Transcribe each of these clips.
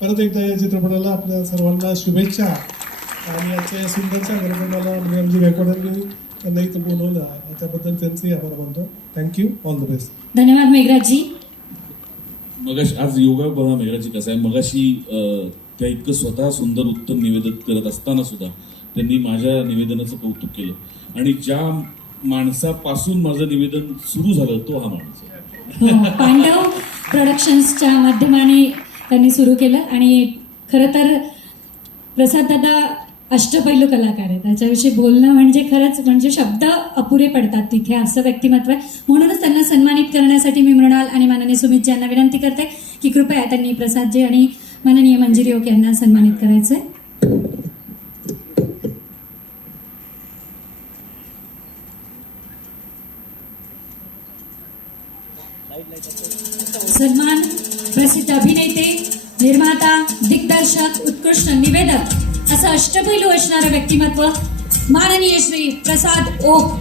परत एकदा या चित्रपटाला आपल्या सर्वांना शुभेच्छा. आणि आजच्या या सुंदरच्या कार्यक्रमाला म्हणजे आमची गायकवाडांनी त्यांना इथं बोलवलं त्याबद्दल त्यांचेही आभार मानतो. थँक्यू ऑल द बेस्ट धन्यवाद मेघराजजी. मगाशी आज योगा बघा मेघराजी कसं आहे. मगाशी त्या इतकं स्वतः सुंदर उत्तम निवेदन करत असताना सुद्धा त्यांनी माझ्या निवेदनाचं कौतुक केलं. आणि ज्या माणसापासून माझं निवेदन सुरू झालं तो हा माणूस आहे. हो, पांडव प्रोडक्शन्सच्या माध्यमाने त्यांनी सुरू केलं. आणि खरं तर प्रसाद दादा अष्टपैलू कलाकार आहे त्याच्याविषयी बोलणं म्हणजे खरंच म्हणजे शब्द अपुरे पडतात तिथे असं व्यक्तिमत्व आहे. म्हणूनच त्यांना सन्मानित करण्यासाठी मी मृणाल आणि माननीय सुमित यांना विनंती करते की कृपया त्यांनी प्रसादजी आणि माननीय मंजिरी ओक यांना सन्मानित करायचंय. सन्मान प्रसिद्ध अभिनेते निर्माता दिग्दर्शक उत्कृष्ट निवेदक असं अष्टपैलू असणारं व्यक्तिमत्व माननीय श्री प्रसाद ओक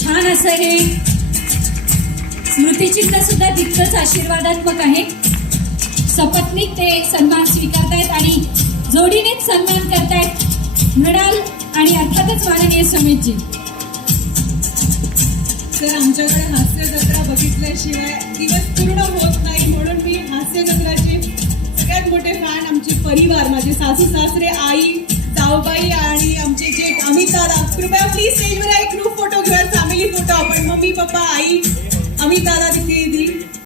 छान असं हे स्मृतिचिन्ह सुद्धा तितकंच आशीर्वादात्मक आहे. सपत्नीक ते सन्मान स्वीकारतायत आणि जोडीनेच सन्मान करतायत मृणाल आणि अर्थातच माननीय समितजी तर आमच्याकडे हास्य जत्रा बघितल्याशिवाय दिवस पूर्ण होत नाही म्हणून मी हास्य जत्राचे सगळ्यात मोठे फॅन आमचे परिवार माझे सासू सासरे आई जाऊबाई आणि आमचे जे अमित दादा कृपया प्लीज स्टेजवर एक ग्रुप फोटो घेऊया फॅमिली फोटो आपण मम्मी पप्पा आई अमित दादा तिथे